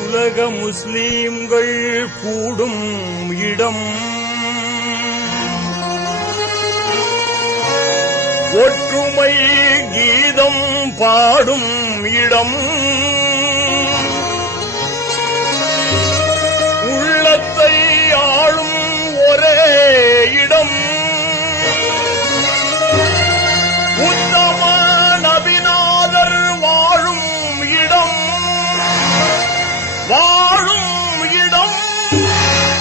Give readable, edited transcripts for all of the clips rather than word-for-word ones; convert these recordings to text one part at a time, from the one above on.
உலக முஸ்லீம்கள் கூடும் இடம், ஒற்றுமை கீதம் பாடும் இடம், உள்ளத்தை ஆளும் ஒரே இடம், உத்தம நபிநாதர் வாழும் இடம், வாழும் இடம்,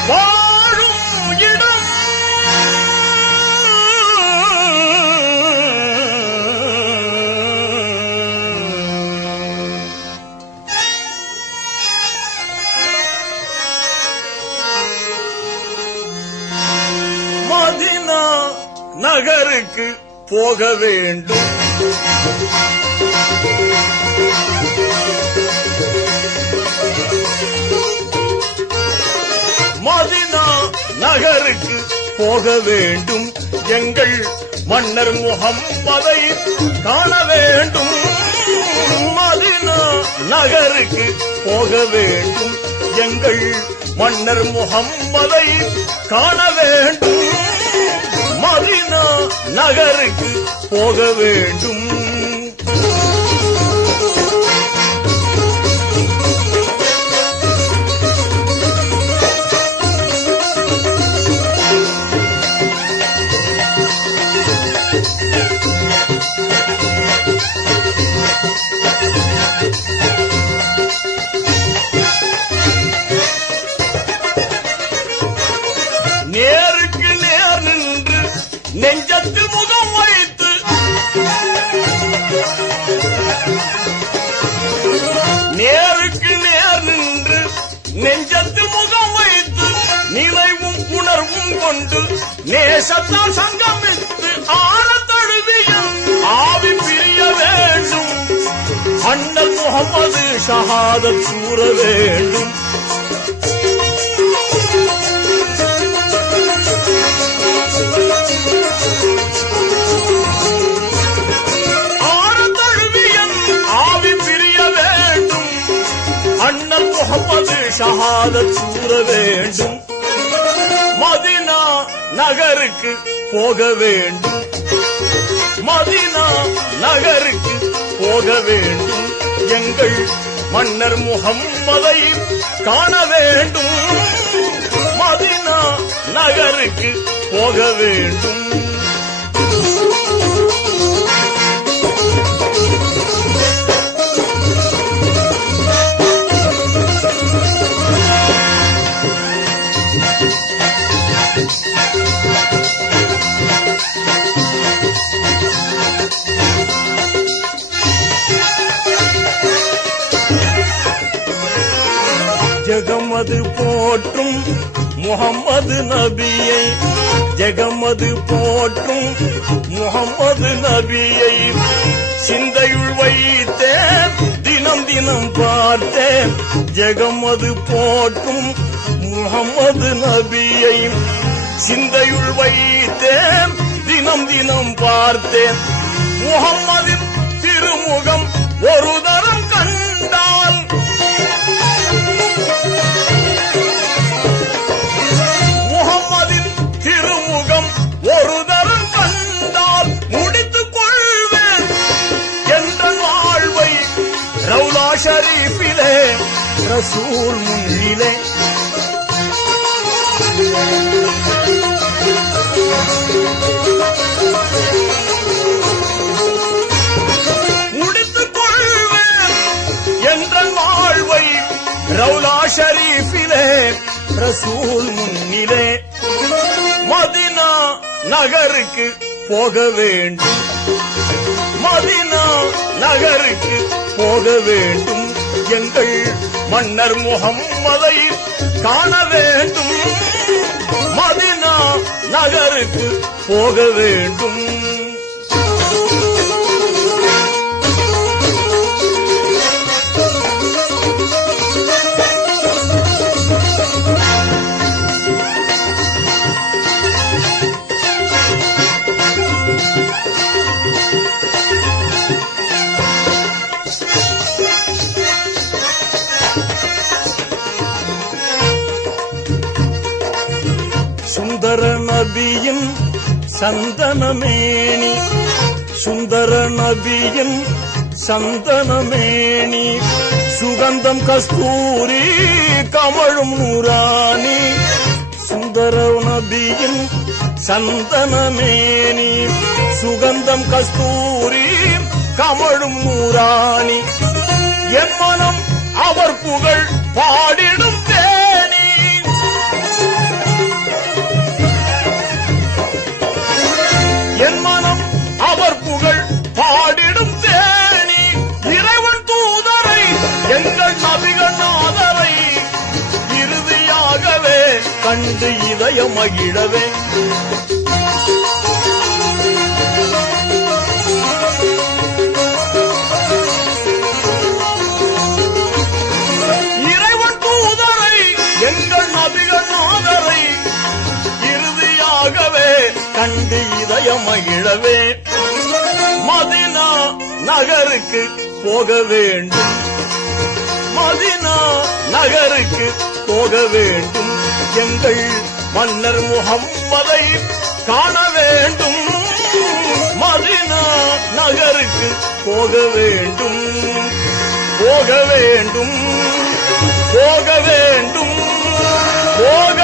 வாழும் இடம். மதீனா நகருக்கு போக வேண்டும், மதீனா நகருக்கு போக வேண்டும், எங்கள் மன்னர் முஹம்மதை காண வேண்டும். மதீனா நகருக்கு போக வேண்டும், எங்கள் மன்னர் முஹம்மதை காண வேண்டும். மதீனா நகருக்கு போக வேண்டும். நேருக்கு நேர் நின்று நெஞ்சத்து முகம் வைத்து, நேருக்கு நேர் நின்று நெஞ்சத்து முகம் வைத்து, நினைவும் உணர்வும் கொண்டு நேசத்தால் சங்கமித்து, ஆழ தழுவிய ஆவி பிரிய வேண்டும், அண்ணல் முஹம்மது ஷஹாதத் சூற வேண்டும். அண்ணல் முஹம்மது ஷஹாதத் சூற வேண்டும். மதீனா நகருக்கு போக வேண்டும், மதீனா நகருக்கு போக வேண்டும், எங்கள் மன்னர் முஹம்மதை காண வேண்டும். மதீனா நகருக்கு போக வேண்டும். ஜெகமது போற்றும் முஹம்மது நபியை, ஜெகமது போற்றும் முஹம்மது நபியை சிந்தையுள் வைத்தேன், தினம் தினம் பார்த்தேன். ஜெகமது போற்றும் முஹம்மது நபியை சிந்தையுள் வைத்தேன், தினம் தினம் பார்த்தேன். முஹம்மதின் திருமுகம் ஒரு தரம் கண்டால், முஹம்மதின் திருமுகம் ஒரு தரம் கண்டால் முடித்துக் கொள்வேன் என்ற வாழ்வை ரவுலா ஷரீஃபிலே ரசூல் முன்னிலே. முடித்துக் கொள்வேன் என்ற வாழ்வை ரவுலா ஷரீஃபிலே ரசூல் முன்னிலே. மதீனா நகருக்கு போக வேண்டும், மதீனா நகருக்கு போக வேண்டும், எங்கள் மன்னர் முஹம்மதை காண வேண்டும். மதீனா நகருக்கு போக வேண்டும். நபியின் சந்தனமேனி சுந்தர நபியின் சந்தனமேனி சுகந்தம் கஸ்தூரி கமழும் நூராணி சுந்தர நபியின் சந்தனமேனி சுகந்தம் கஸ்தூரி கமழும் நூராணி என் மனம் அவர் புகழ் பாடிடும் தேனி என் மனம் அவர் புகழ் பாடிடும் தேனி இறைவன் தூதரை எங்கள் நபிகள் நாதரை இறுதியாகவே கண்டு இதயம் மகிழவே இறைவன் தூதரை எங்கள் நபிகள் நாதரை இறுதியாகவே கண்டு இதயம் மகிழவே மதீனா நகருக்கு போக வேண்டும் மதீனா நகருக்கு போக வேண்டும் எங்கள் மன்னர் முஹம்மதை காண வேண்டும் மதீனா நகருக்கு போக வேண்டும் போக வேண்டும் போக வேண்டும் போக